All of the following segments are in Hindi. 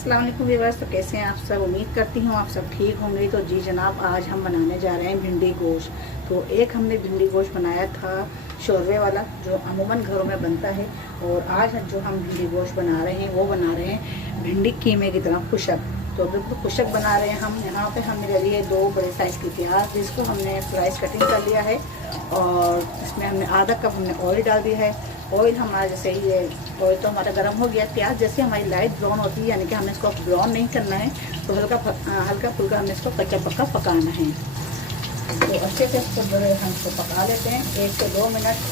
अस्सलाम वालेकुम व्यूअर्स। तो कैसे हैं आप सब? उम्मीद करती हूँ आप सब ठीक होंगे। तो जी जनाब, आज हम बनाने जा रहे हैं भिंडी गोश्त। तो एक हमने भिंडी गोश्त बनाया था शोरवे वाला, जो अमूमन घरों में बनता है। और आज जो हम भिंडी गोश्त बना रहे हैं वो बना रहे हैं भिंडी कीमे की तरह खुशक। तो बिल्कुल खुशक बना रहे हैं हम। यहाँ पे हमने ले लिए 2 बड़े साइज़ की प्याज, जिसको हमने स्लाइस कटिंग कर लिया है। और इसमें हमने आधा कप हमने ऑयल डाल दिया है। ऑयल हमारा जैसे ही ऑयल तो हमारा गर्म हो गया। प्याज जैसे हमारी लाइट ब्राउन होती है, यानी कि हमें इसको ब्राउन नहीं करना है, तो हल्का फुल्का हमें इसको कच्चा पक्का पकाना है। तो अच्छे से इसको जो है हम इसको पका लेते हैं 1 से 2 मिनट।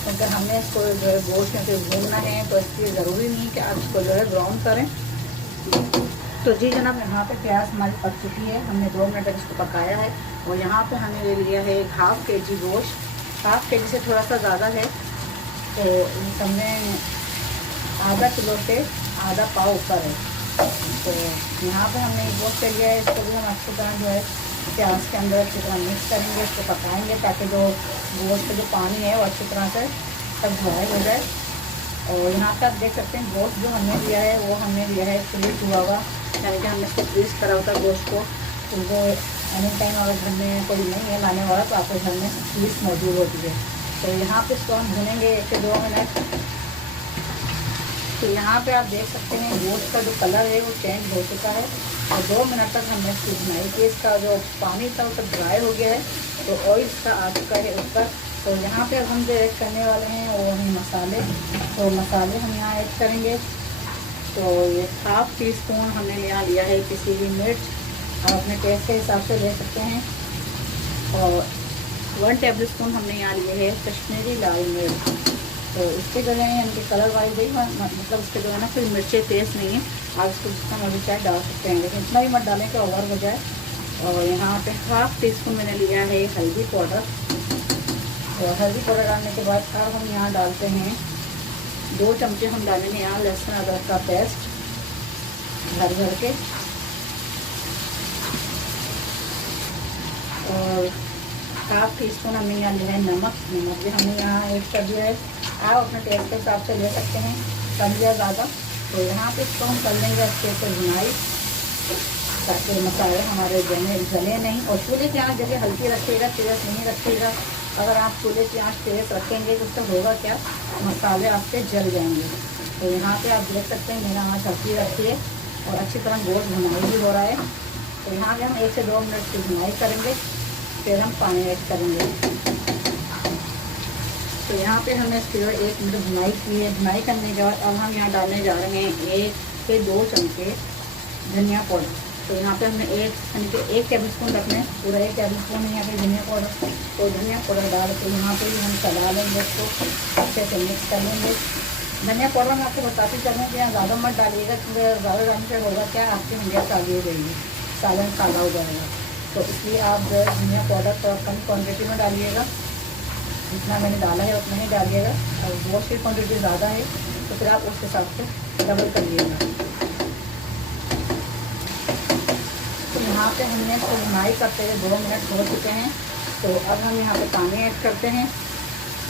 क्योंकि हमने इसको जो है गोश्त में फिर भूनना है, तो इसलिए ज़रूरी नहीं कि आप इसको जो है ब्राउन करें। तो जी जनाब, यहाँ पे प्याज हमारी पक चुकी है। हमने 2 मिनट तक इसको पकाया है। और यहाँ पे हमने ले लिया है 1/2 kg गोश्त। 1/2 kg से थोड़ा सा ज़्यादा है, तो हमने आधा किलो से आधा पाव ऊपर है। तो यहाँ पे हमने गोश्त लिया है। इसको भी हम अच्छी तरह जो है प्याज के अंदर अच्छी तरह मिक्स करेंगे, इसको पकाएंगे, ताकि जो गोश्त का जो पानी है वो अच्छी तरह से सब ड्राई हो जाए। और यहाँ पर आप देख सकते हैं गोश्त जो हमने लिया है वो हमने लिया है फ्रीज हुआ हुआ, यानी कि हमने इसको फ्रीज करा होता है गोश्त को। तो एनी टाइम अगर घर में कोई नहीं है लाने वाला, तो आपके घर में फ्रीज मौजूद होती है। तो यहाँ पे इसको हम भूनेंगे 1 से 2 मिनट। तो यहाँ पे आप देख सकते हैं गोश्त का जो कलर है वो चेंज हो चुका है। और 2 मिनट तक हमने इसकी भुनाई की। इसका जो पानी था वो सब ड्राई हो गया है, तो ऑयल इसका आ चुका है ऊपर। तो यहाँ पे अब हम जो ऐड करने वाले हैं वो हैं मसाले। तो मसाले हम यहाँ ऐड करेंगे। तो ये 1/2 टीस्पून हमने यहाँ लिया है किसी भी मिर्च, आप अपने टेस्ट के हिसाब से ले सकते हैं। और 1 टेबल स्पून हमने यहाँ लिए है कश्मीरी लाल मिर्च। तो इसके जो है इनके कलर वाइज ही मतलब इसके जो है ना फिर मिर्चें तेज़ नहीं है, आप इसको जितना मर्जी चाहे डाल सकते हैं, लेकिन इतना ही मत डालें कि ओवर हो जाए। और यहाँ पे 1/2 टीस्पून मैंने लिया है हल्दी पाउडर। और हल्दी पाउडर डालने के बाद अब हम यहाँ डालते हैं 2 चमचे हम डालेंगे यहाँ लहसुन अदरक का पेस्ट भर भर के। और 1/2 टीस्पून हमने यहाँ लिया है नमक भी हमने यहाँ ऐड कर दिया है। आप अपने टेस्ट के हिसाब से ले सकते हैं, कम या ज़्यादा। तो यहाँ पे इसको हम कर लेंगे अच्छे से भुनाई, ताकि मसाले हमारे जले नहीं। और चूल्हे की आँच जैसे हल्की रखिएगा, तेज़ नहीं रखिएगा। अगर आप चूल्हे की आँच तेज़ रखेंगे तो उससे होगा क्या, मसाले आपके जल जाएंगे। तो यहाँ पे आप देख सकते हैं मेरा आँच हल्की रखी है और अच्छी तरह गोश्त भुनाई भी हो रहा है। तो यहाँ पे हम 1 से 2 मिनट की भुनाई करेंगे, फिर हम पानी ऐड करेंगे। तो यहाँ पे हमने इसकी 1 मिनट भुनाई की है। भुनाई करने के बाद अब हम यहाँ डालने जा रहे हैं 1 से 2 चमचे धनिया पाउडर। तो यहाँ पे हमने 1 टेबल स्पून रखने, पूरा 1 टेबल स्पून है यहाँ पे धनिया पाउडर। तो धनिया पाउडर डाल के यहाँ पे हम चला लेंगे, इसको अच्छे से मिक्स कर लेंगे। धनिया पाउडर मैं आपको बताती चलूँ कि यहाँ ज़्यादा मत डालिएगा, क्योंकि ज़्यादा डालने से होगा क्या, आपकी भिंडियाँ काली हो जाएगी, सालन काला हो जाएगा। तो इसलिए आप जो है धनिया पाउडर तो कम क्वान्टिटी में डालिएगा, जितना मैंने डाला है उतना ही डालिएगा। और गोश्त की क्वान्टिटी ज़्यादा है तो फिर आप उस हिसाब से डबल करिएगा। तो यहाँ पे हमने इसको भुनाई करते हुए 2 मिनट हो चुके हैं। तो अब हम यहाँ पे पानी ऐड करते हैं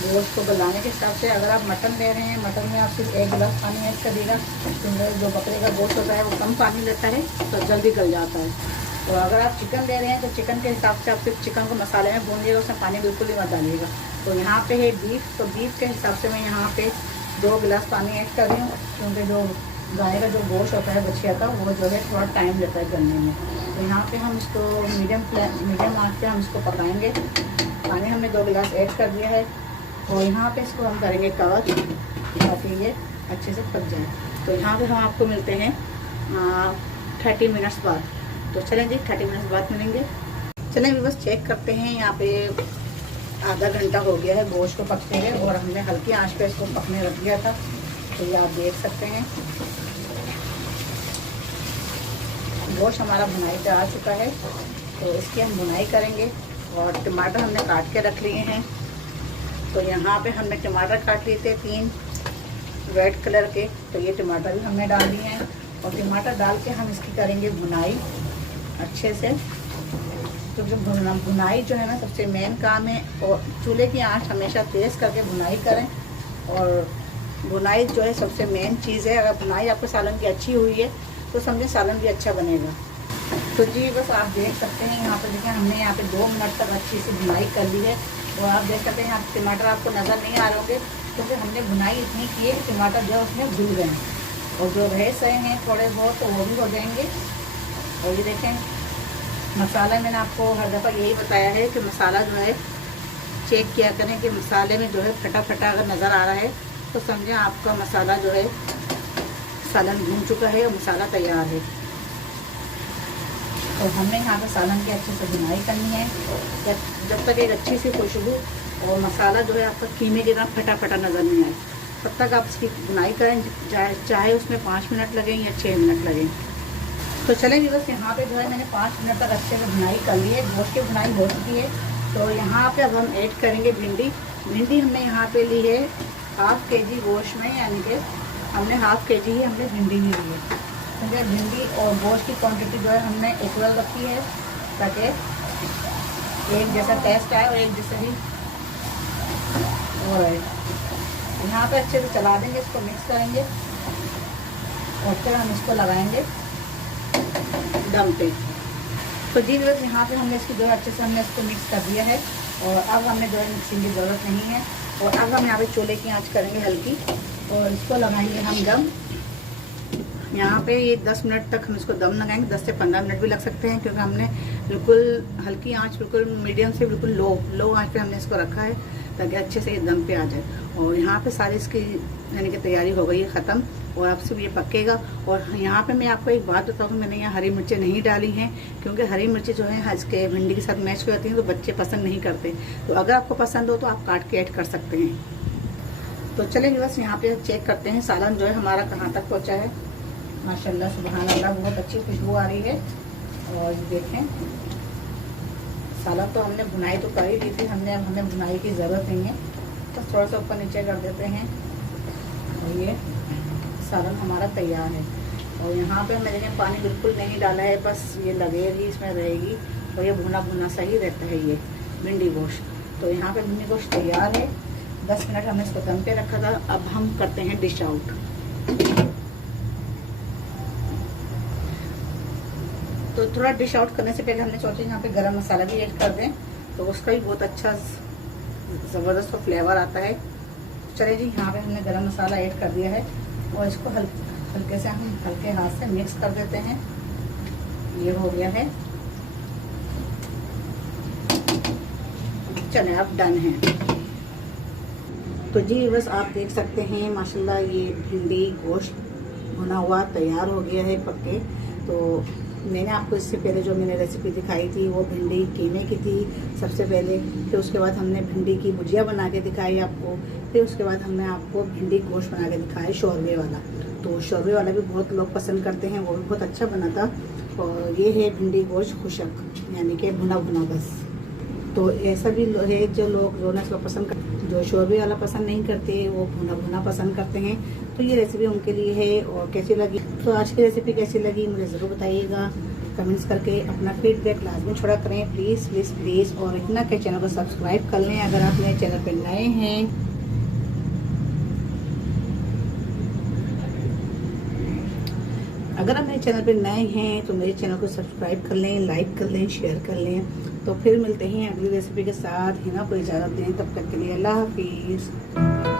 गोश्त को गलाने के हिसाब से। अगर आप मटन ले रहे हैं, मटन में आप सिर्फ 1 गिलास पानी ऐड करिएगा, क्योंकि जो बकरे का गोश्त होता है वो कम पानी लेता है, तो जल्दी गल जाता है। तो अगर आप चिकन ले रहे हैं तो चिकन के हिसाब से आप सिर्फ चिकन को मसाले में भून लीजिएगा, उसमें पानी बिल्कुल ही मत डालिएगा। तो यहाँ पे है बीफ, तो बीफ के हिसाब से मैं यहाँ पे 2 गिलास पानी ऐड कर रही हूँ, क्योंकि जो गाय का जो गोश्त होता है बछिया का, वो जो है थोड़ा टाइम लेता है गलने में। तो यहाँ पे हम इसको मीडियम आँच पे हम इसको पकाएंगे। पानी हमने 2 गिलास ऐड कर दिया है। और यहाँ पे इसको हम करेंगे कवर, ताकि ये अच्छे से पक जाए। तो यहाँ पे हम आपको मिलते हैं 30 मिनट्स बाद। तो चलें जी, 30 मिनट्स बाद मिलेंगे। चलें भी बस चेक करते हैं। यहाँ पे आधा घंटा हो गया है गोश्त को पकते हुए, और हमने हल्की आंच पे इसको पकने रख दिया था। तो ये आप देख सकते हैं गोश्त हमारा भुनाई पे आ चुका है। तो इसकी हम भुनाई करेंगे। और टमाटर हमने काट के रख लिए हैं। तो यहाँ पे हमने टमाटर काट लिए थे 3 रेड कलर के, तो ये टमाटर भी हमने डाल दिए हैं। और टमाटर डाल के हम इसकी करेंगे भुनाई अच्छे से, क्योंकि भुनाई जो है ना सबसे मेन काम है। और चूल्हे की आंच हमेशा तेज़ करके भुनाई करें। और भुनाई जो है सबसे मेन चीज़ है। अगर भुनाई आपके सालन की अच्छी हुई है तो समझे सालन भी अच्छा बनेगा। तो जी बस आप देख सकते हैं यहाँ पे, देखें हमने यहाँ पे 2 मिनट तक अच्छी सी भुनाई कर ली है। और आप देख सकते हैं यहाँ टमाटर आपको नज़र नहीं आ रहे होंगे, क्योंकि हमने भुनाई इतनी की है कि टमाटर जो है उसमें घुल गए हैं, और जो रह सहे हैं थोड़े बहुत तो वो भी हो जाएंगे। और ये देखें मसाला, मैंने आपको हर दफ़ा यही बताया है कि मसाला जो है चेक किया करें कि मसाले में जो है फटा फटा अगर नज़र आ रहा है तो समझें आपका मसाला जो है सालन भून चुका है और मसाला तैयार है। तो हमने यहाँ पे सालन की अच्छे से भुनाई करनी है जब तक एक अच्छी सी खुशबू और मसाला जो है आपका कीमे की तरह फटा फटा नज़र नहीं आए, तब तक आप इसकी भुनाई करें, चाहे उसमें 5 मिनट लगें या 6 मिनट लगें। तो चलेंगे बस यहाँ पे जो है मैंने 5 मिनट तक अच्छे से भुनाई कर ली है, गोश्त की भुनाई हो चुकी है। तो यहाँ पे अब हम ऐड करेंगे भिंडी। भिंडी हमने यहाँ पे ली है 1/2 kg गोश्त में, यानी कि हमने 1/2 kg ही हमने भिंडी ली है। समझे, भिंडी और गोश्त की क्वांटिटी जो है हमने इक्वल रखी है, ताकि एक जैसा टेस्ट आए और एक जैसे ही और यहाँ पे अच्छे से चला देंगे, इसको मिक्स करेंगे और फिर हम इसको लगाएंगे दम पे। तो जी बस यहाँ पे हमने इसकी जो है अच्छे से हमने इसको मिक्स कर दिया है, और अब हमें जो है मिक्सिंग की ज़रूरत नहीं है। और अब हम यहाँ पे चूल्हे की आंच करेंगे हल्की, और इसको लगाएंगे हम दम। यहाँ पे ये 10 मिनट तक हम इसको दम लगाएंगे, 10 से 15 मिनट भी लग सकते हैं, क्योंकि हमने बिल्कुल हल्की आंच, बिल्कुल मीडियम से बिल्कुल लो आंच पे हमने इसको रखा है, ताकि अच्छे से ये दम पे आ जाए। और यहाँ पे सारी इसकी यानी कि तैयारी हो गई है ख़त्म, और अब से ये पकेगा। और यहाँ पे मैं आपको एक बात बताऊँ, मैंने यहाँ हरी मिर्चें नहीं डाली हैं, क्योंकि हरी मिर्चें जो हैं इसके भिंडी के साथ मैच हो जाती हैं, तो बच्चे पसंद नहीं करते। तो अगर आपको पसंद हो तो आप काट के ऐड कर सकते हैं। तो चलेंगे बस यहाँ पे चेक करते हैं सालन जो है हमारा कहाँ तक पहुँचा है। माशाल्लाह सुभान अल्लाह, बहुत अच्छी खुशबू आ रही है। और देखें सालन तो हमने भुनाई तो कर ही दी थी, हमें भुनाई की ज़रूरत नहीं है, तो थोड़ा सा ऊपर नीचे कर देते हैं और ये सालन हमारा तैयार है। और यहाँ पे मैंने पानी बिल्कुल नहीं डाला है, बस ये लगेर ही इसमें रहेगी, और ये भुना भुना सही रहता है ये भिंडी गोश्त। तो यहाँ पे भिंडी गोश्त तैयार है, 10 मिनट हमने इसको दम पे रखा था। अब हम करते हैं डिश आउट। तो थोड़ा डिश आउट करने से पहले हमने सोचा यहाँ पे गरम मसाला भी ऐड कर दें, तो उसका भी बहुत अच्छा ज़बरदस्त फ्लेवर आता है। चलिए जी, यहाँ पे हमने गरम मसाला ऐड कर दिया है, और इसको हल्के से हम हल्के हाथ से मिक्स कर देते हैं। ये हो गया है, चलिए अब डन है। तो जी बस आप देख सकते हैं माशाल्लाह ये भिंडी गोश्त भुना हुआ तैयार हो गया है पक्के। तो मैंने आपको इससे पहले जो मैंने रेसिपी दिखाई थी वो भिंडी कीमे की थी सबसे पहले, फिर उसके बाद हमने भिंडी की भुजिया बना के दिखाई आपको, फिर उसके बाद हमने आपको भिंडी गोश्त बना के दिखाया शोरबे वाला। तो शोरबे वाला भी बहुत लोग पसंद करते हैं, वो भी बहुत अच्छा बना था। और ये है भिंडी गोश्त खुशक, यानी कि भुना भुना बस। तो ऐसा भी है जो लोग पसंद करते, जो शोरबे वाला पसंद नहीं करते, वो भुना भुना पसंद करते हैं। तो ये रेसिपी उनके लिए है। और कैसी लगी, तो आज की रेसिपी कैसी लगी मुझे ज़रूर बताइएगा कमेंट्स करके। अपना फीडबैक लाजमी छोड़ा करें, प्लीज़ प्लीज़ प्लीज़। और इतना के चैनल को सब्सक्राइब कर लें अगर आप मेरे चैनल पर नए हैं। अगर आप मेरे चैनल पर नए हैं तो मेरे चैनल को सब्सक्राइब कर लें, लाइक कर लें, शेयर कर लें। तो फिर मिलते हैं अगली रेसिपी के साथ। हिना को इजाज़त दें, तब तक के लिए अल्लाह हाफिज़।